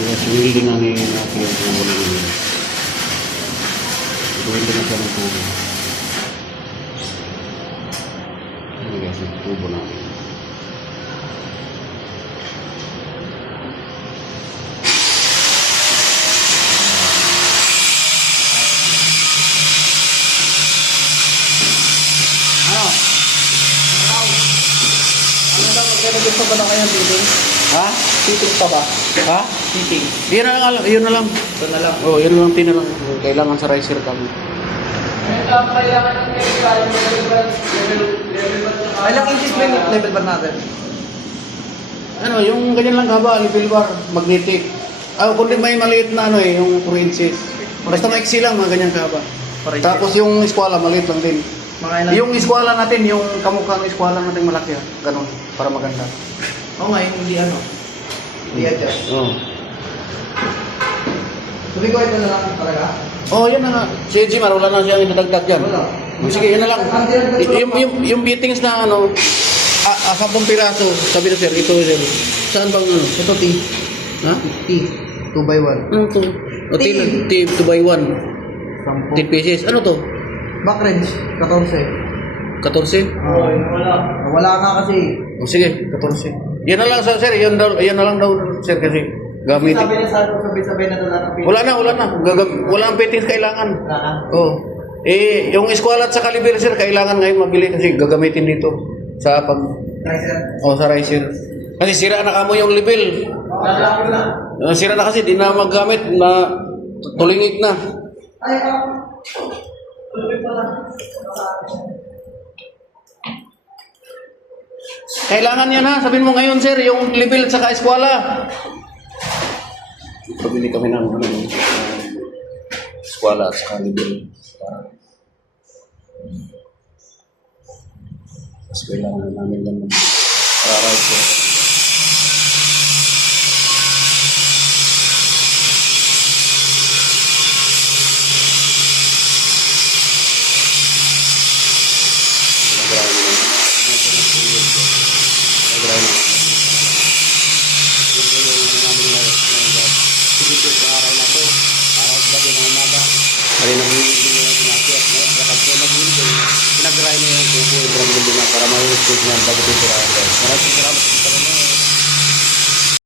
Tapos welding ang natin yung tubo na yun. Welding na siya ng tubo. Ano guys, yung tubo natin. Gusto ba na kayo fitting? Ha? Fitting pa ba? Ha? Fitting. Yun na lang, yun na lang. Ito na lang. Oh, yun lang tinalang. Kailangan sa riser kami. Kailangan ng ilang inches ba yung level bar natin? Ano, yung ganyan lang haba, level bar, magnetic. Ah, kundi may maliit na ano yung 4 inches. Basta maiksi lang, mga ganyan kahaba. Tapos yung eskwala, maliit lang din. Mga ilang? Yung eskwala natin, yung kamukhang eskwala natin malaki, ganun, para maganda. Oo nga, yung hindi ano. Hindi adjust. Oo. Sabi ko ito na lang talaga. Oh, yan na nga. Si Jimar, wala na siyang idadagdag dyan. Wala. Sige, yun na lang. Yung fittings na ano, 10 piraso, sabi na sir, ito sir. Saan bang ano? Ito T. Ha? T. 2x1. Ano to? O, T 2x1. 10 pieces. Ano to? Back range, 14. 14? Oo, wala. Wala nga kasi. O, sige, 14. Yan na lang sir, yan na lang daw sir kasi gamit. Sabi na sa sabay-sabay na doon natin. Wala na. Wala ang fittings kailangan. Wala na. Oh. Yung eskwala at sa caliber sir, kailangan ngayon mabili kasi gagamitin dito sa pag sa riser. Kasi sira na kamo yung level. Sira na kasi di na maggamit na tulingig na. Ay, Kailangan yan ha, sabihin mo ngayon sir, yung level at saka eskwala. Pabili kami ng eskwala at saka level. Mas kailangan namin lang para riser. Ay, nag-welding na yung pinakit. Kapag nag-welding, pinag-dry na yung tubo, i-drag na para may stage na bago ito. Maraming salamat.